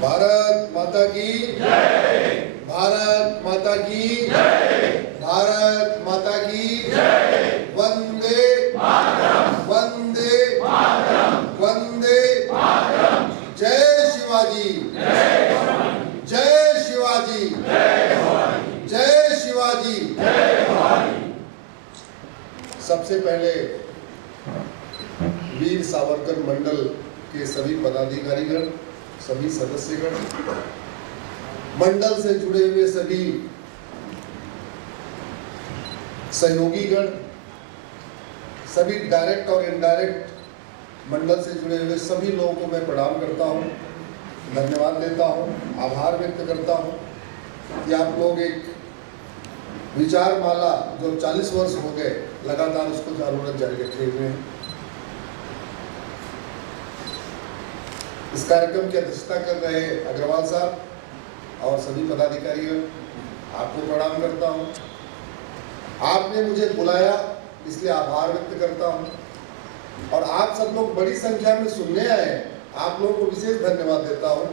भारत माता की जय। भारत माता की जय। भारत माता की जय। वंदे मातरम। वंदे मातरम। वंदे मातरम। जय शिवाजी। जय शिवाजी। जय शिवाजी। सबसे पहले वीर सावरकर मंडल के सभी पदाधिकारीगण, सभी सदस्यगण, मंडल से जुड़े हुए सभी सहयोगीगण, सभी डायरेक्ट और इनडायरेक्ट मंडल से जुड़े हुए सभी लोगों को मैं प्रणाम करता हूं, धन्यवाद देता हूं, आभार व्यक्त करता हूं कि आप लोग एक विचार माला जो 40 वर्ष हो गए लगातार उसको जरूरत जारी रखे हुए हैं। इस कार्यक्रम की अध्यक्षता कर रहे अग्रवाल साहब और सभी पदाधिकारियों, आपको प्रणाम करता हूं। आपने मुझे बुलाया इसलिए आभार व्यक्त करता हूं और आप सब लोग बड़ी संख्या में सुनने आए, आप लोगों को विशेष धन्यवाद देता हूं।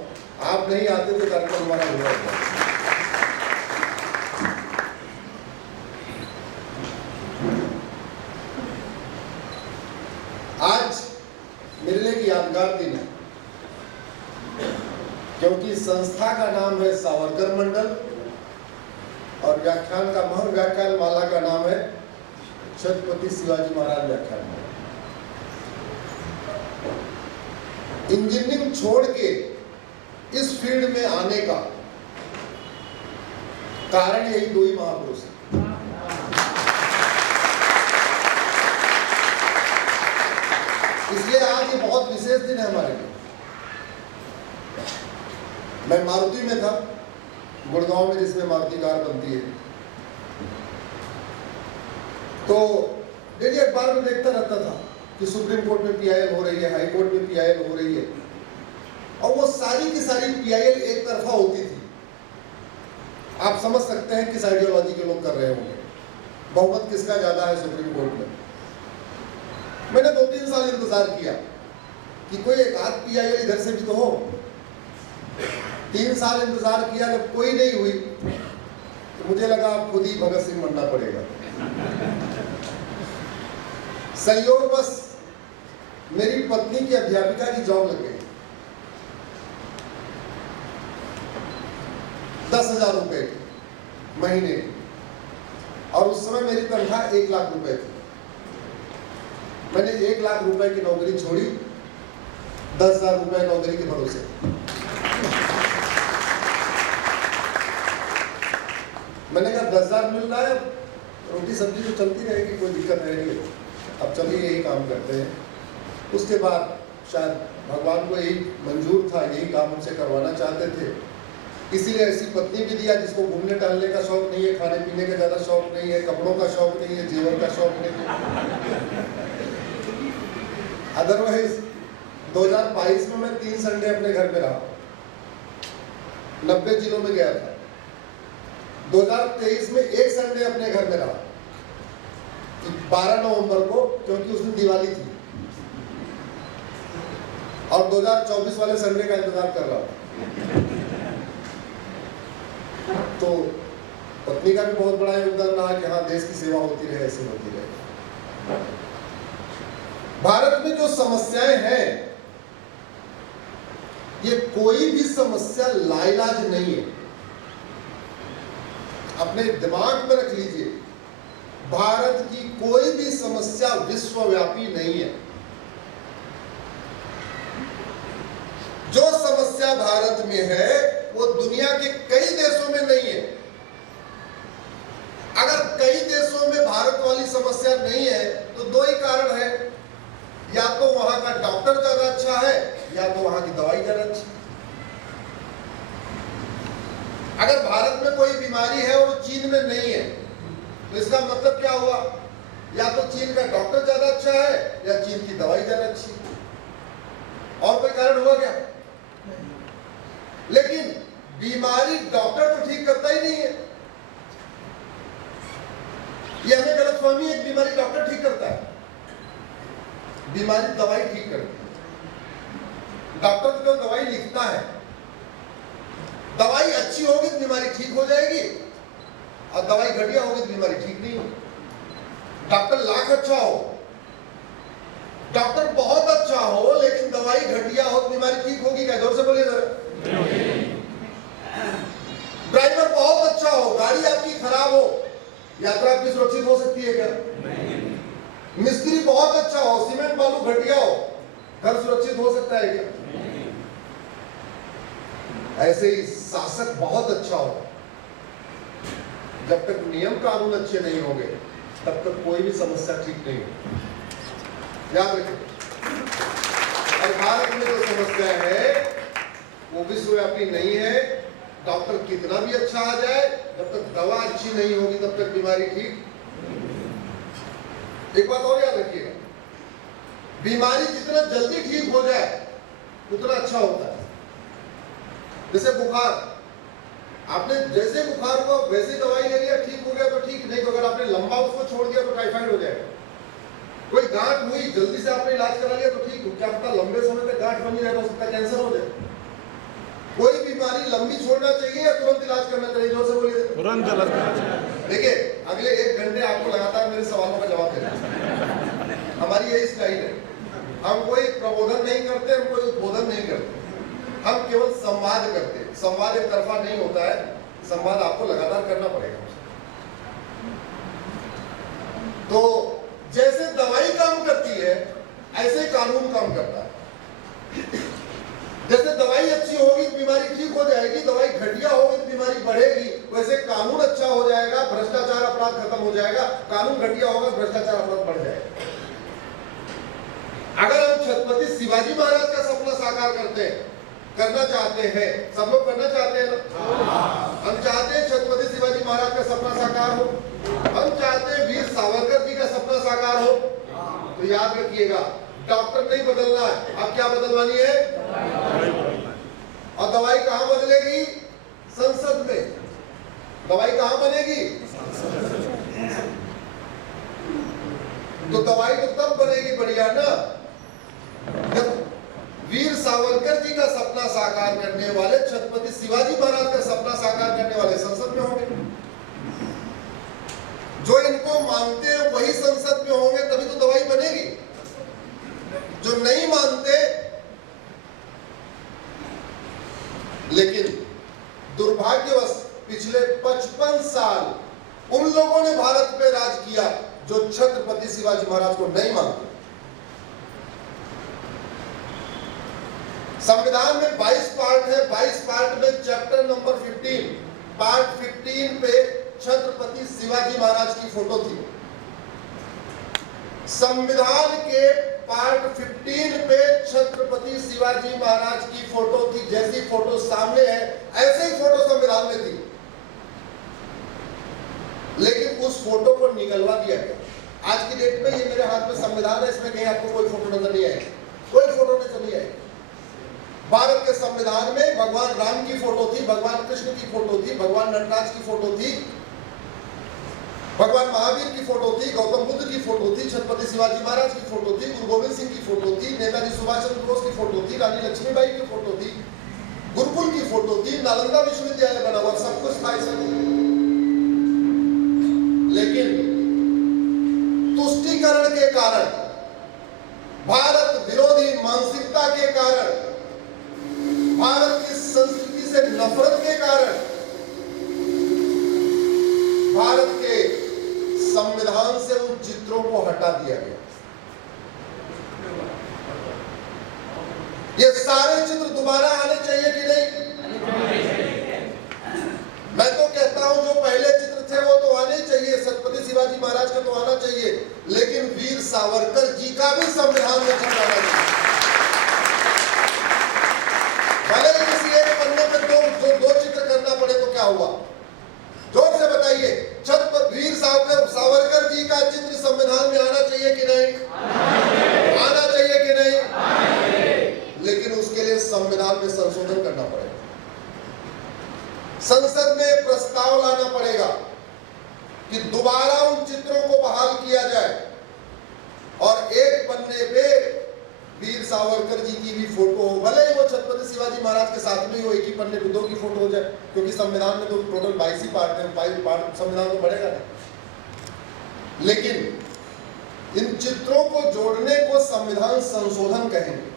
आप नहीं आते तो कार्यक्रम हमारा हो जाता। आज मेरे लिए एक यादगार दिन है क्योंकि संस्था का नाम है सावरकर मंडल और व्याख्यान का महान व्याख्यान माला का नाम है छत्रपति शिवाजी महाराज व्याख्यान माला। इंजीनियरिंग छोड़ के इस फील्ड में आने का कारण यही दो ही महापुरुष हैं। इसलिए आज ये बहुत विशेष दिन है हमारे लिए। मैं मारुति में था, गुड़गांव में, जिसमें मारुति कार बनती है, तो डेली अखबार में देखता रहता था कि सुप्रीम कोर्ट में पीआईएल हो रही है, हाई कोर्ट में पीआईएल हो रही है, और वो सारी की सारी पीआईएल एक तरफा होती थी। आप समझ सकते हैं किस आइडियोलॉजी के लोग कर रहे होंगे, बहुमत किसका ज्यादा है सुप्रीम कोर्ट में। मैंने 2-3 साल इंतजार किया कि कोई एक आध पीआईएल इधर से भी तो हो। 3 साल इंतजार किया, जब कोई नहीं हुई तो मुझे लगा अब खुद ही भगत सिंह बनना पड़ेगा। संयोगवश मेरी पत्नी की अध्यापिका की जॉब लग गई, 10,000 रुपए की महीने की, और उस समय मेरी तनख्वाह 1 लाख रुपए थी। मैंने 1 लाख रुपए की नौकरी छोड़ी 10,000 रुपए नौकरी के भरोसे। मैंने कहा 10,000 मिल रहा है, रोटी सब्जी तो चलती रहेगी, कोई दिक्कत नहीं है, अब चलिए यही काम करते हैं। उसके बाद शायद भगवान को यही मंजूर था, यही काम हमसे करवाना चाहते थे, इसीलिए ऐसी पत्नी भी दिया जिसको घूमने टहलने का शौक नहीं है, खाने पीने का ज्यादा शौक नहीं है, कपड़ों का शौक नहीं है, जेवर का शौक नहीं है। अदरवाइज 2022 में मैं 3 संडे अपने घर में रहा, 90 जिलों में गया था। 2023 में 1 संडे अपने घर में रहा, 12 नवंबर को, क्योंकि उस दिन दिवाली थी, और 2024 वाले संडे का इंतजार कर रहा हूं। तो पत्नी का भी बहुत बड़ा योगदान रहा कि हाँ, देश की सेवा होती रहे, ऐसी होती रहे। भारत में जो समस्याएं हैं, ये कोई भी समस्या लाइलाज नहीं है। अपने दिमाग में रख लीजिए, भारत की कोई भी समस्या विश्वव्यापी नहीं है। जो समस्या भारत में है वो दुनिया के कई देशों में नहीं है। अगर कई देशों में भारत वाली समस्या नहीं है तो 2 ही कारण है, या तो वहां का डॉक्टर ज्यादा अच्छा है या तो वहां की दवाई ज्यादा अच्छी। अगर भारत में कोई बीमारी है और वो चीन में नहीं है तो इसका मतलब क्या हुआ, या तो चीन का डॉक्टर ज्यादा अच्छा है या चीन की दवाई ज्यादा अच्छी है। और कोई कारण हुआ क्या? लेकिन बीमारी डॉक्टर तो ठीक करता ही नहीं है। ये हमें गलतफहमी है, बीमारी डॉक्टर ठीक करता है, बीमारी दवाई ठीक करती है। डॉक्टर जो दवाई लिखता है बीमारी ठीक हो जाएगी, और दवाई घटिया होगी तो बीमारी ठीक नहीं होगी। डॉक्टर लाख अच्छा हो, डॉक्टर बहुत अच्छा हो, लेकिन दवाई घटिया हो तो बीमारी ठीक होगी क्या? जोर से बोलिए जरा। ड्राइवर बहुत अच्छा हो, गाड़ी आपकी खराब हो, यात्रा आपकी सुरक्षित हो सकती है क्या? मिस्त्री बहुत अच्छा हो, सीमेंट बालू घटिया हो, घर सुरक्षित हो सकता है क्या? ऐसे ही शासक बहुत अच्छा हो, जब तक नियम कानून अच्छे नहीं होंगे तब तक कोई भी समस्या ठीक नहीं होगी, याद रखें। और भारत में जो समस्या है वो विश्वव्यापी नहीं है। डॉक्टर कितना भी अच्छा आ जाए, जब तक दवा अच्छी नहीं होगी तब तक बीमारी ठीक। एक बात और याद रखिएगा, बीमारी जितना जल्दी ठीक हो जाए उतना अच्छा होता है। जैसे बुखार, आपने जैसे बुखार को वैसे दवाई ले लिया, ठीक हो गया तो ठीक, नहीं तो अगर आपने लंबा उसको छोड़ दिया तो टाइफाइड हो जाएगा। कोई गांठ हुई, जल्दी से आपने इलाज करा लिया तो ठीक, क्या पता लंबे समय तक गांठ बनी रहे तो हो सकता है कैंसर हो जाए। कोई बीमारी लंबी छोड़ना चाहिए या तुरंत इलाज करना चाहिए? जोर से बोलिए। तुरंत इलाज करना चाहिए। देखिए, अगले 1 घंटे आपको लगातार मेरे सवालों का जवाब देना, हमारी यही स्टाइल है। हम कोई प्रबोधन नहीं करते, हम कोई उद्बोधन नहीं करते, हम केवल संवाद करते हैं। संवाद एक तरफा नहीं होता है, संवाद आपको लगातार करना पड़ेगा। तो जैसे दवाई काम करती है ऐसे कानून काम करता है। जैसे दवाई अच्छी होगी तो बीमारी ठीक हो जाएगी, दवाई घटिया होगी तो बीमारी बढ़ेगी, वैसे कानून अच्छा हो जाएगा, भ्रष्टाचार अपराध खत्म हो जाएगा। कानून घटिया होगा, भ्रष्टाचार अपराध बढ़ जाएगा। अगर हम छत्रपति शिवाजी महाराज का सपना साकार करना चाहते हैं, सब लोग करना चाहते हैं ना? हम चाहते हैं छत्रपति शिवाजी महाराज का सपना साकार हो, हम चाहते हैं वीर सावरकर जी का सपना साकार हो। तो याद रखिएगा, डॉक्टर नहीं बदलना है, अब क्या बदलवानी है? और दवाई कहां बदलेगी? संसद में। दवाई कहां बनेगी? तो दवाई तो तब बनेगी बढ़िया ना, जब वीर सावरकर जी का सपना साकार करने वाले, छत्रपति शिवाजी महाराज का सपना साकार करने वाले संसद में होंगे। जो इनको मानते हैं वही संसद में होंगे, तभी तो दवाई बनेगी। जो नहीं मानते, लेकिन दुर्भाग्यवश पिछले 55 साल उन लोगों ने भारत में राज किया जो छत्रपति शिवाजी महाराज को नहीं मानते। संविधान में 22 पार्ट है, 22 पार्ट में चैप्टर नंबर 15, पार्ट 15 पे छत्रपति शिवाजी महाराज की फोटो थी। संविधान के पार्ट 15 पे छत्रपति शिवाजी महाराज की फोटो थी। जैसी फोटो सामने है ऐसे ही फोटो संविधान में थी, लेकिन उस फोटो को निकलवा दिया गया। आज की डेट में ये मेरे हाथ में संविधान है, इसमें कहीं आपको कोई फोटो नजर नहीं आएगी, कोई फोटो नजर नहीं आएगी। भारत के संविधान में भगवान राम की फोटो थी, भगवान कृष्ण की फोटो थी, भगवान नटराज की फोटो थी, भगवान महावीर की फोटो थी, गौतम बुद्ध की फोटो थी, छत्रपति शिवाजी महाराज की फोटो थी, गुरु गोविंद सिंह की फोटो थी, नेताजी सुभाष चंद्र बोस की फोटो थी, रानी लक्ष्मीबाई की फोटो थी, गुरुकुल की फोटो थी, नालंदा विश्वविद्यालय बना हुआ, सब कुछ था इसमें। लेकिन तुष्टीकरण के कारण, भारत विरोधी मानसिकता के कारण, भारत की संस्कृति से नफरत के कारण भारत के संविधान से उन चित्रों को हटा दिया गया। ये सारे चित्र दोबारा आने चाहिए कि नहीं? मैं तो कहता हूं जो पहले चित्र थे वो तो आने चाहिए, छत्रपति शिवाजी महाराज का तो आना चाहिए, लेकिन वीर सावरकर जी का भी संविधान में चित्र आना चाहिए। भले किसी एक पन्ने पे दो चित्र करना पड़े तो क्या हुआ? जोर से बताइए, छत्रपति वीर सावरकर जी का चित्र संविधान में आना चाहिए कि नहीं? आना चाहिए कि नहीं? लेकिन उसके लिए संविधान में संशोधन करना पड़ेगा, संसद में प्रस्ताव लाना पड़ेगा कि दोबारा उन चित्रों को बहाल किया जाए और एक पन्ने पे वीर सावरकर जी की भी फोटो हो, भले ही वो छत्रपति शिवाजी महाराज के साथ में ही हो, एक ही पन्ने पे दो की फोटो हो जाए, क्योंकि संविधान में तो टोटल 22 ही पार्ट है, 22 पार्ट संविधान तो बढ़ेगा नहीं। लेकिन इन चित्रों को जोड़ने को संविधान संशोधन कहेंगे,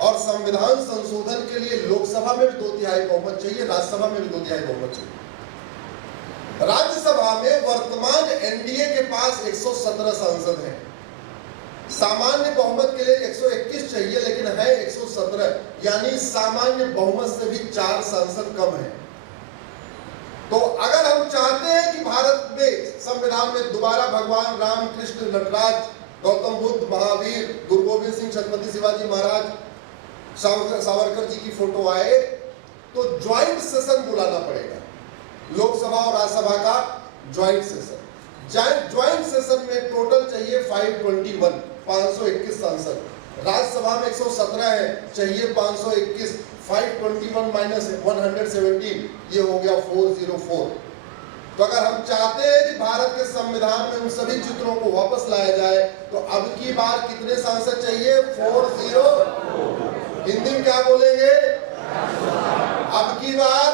और संविधान संशोधन के लिए लोकसभा में भी 2/3 बहुमत चाहिए, राज्यसभा में भी 2/3 बहुमत चाहिए। राज्यसभा में वर्तमान एनडीए के पास 117 सांसद हैं, सामान्य बहुमत के लिए 121 चाहिए, लेकिन है 117, यानी सामान्य बहुमत से भी 4 सांसद कम हैं। तो अगर हम चाहते हैं कि भारत में संविधान में दोबारा भगवान राम, कृष्ण, नटराज, गौतम बुद्ध, महावीर, गुरु गोविंद सिंह, छत्रपति शिवाजी महाराज, सावरकर जी की फोटो आए, तो ज्वाइंट सेशन बुलाना पड़ेगा, लोकसभा और राज्यसभा का ज्वाइंट सेशन। ज्वाइंट सेशन में टोटल चाहिए 521, 521 सांसद। राज्यसभा में 117 है, चाहिए 521, 521 माइनस 117, ये हो गया 404। तो अगर हम चाहते हैं कि भारत के संविधान में उन सभी चित्रों को वापस लाया जाए, तो अब की बार कितने सांसद चाहिए? 40। हिंदी में क्या बोलेंगे? अब की बार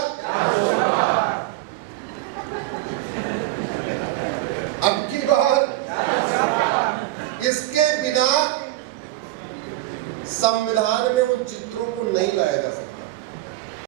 इसके बिना संविधान में उन चित्रों को नहीं लाया जा सकता।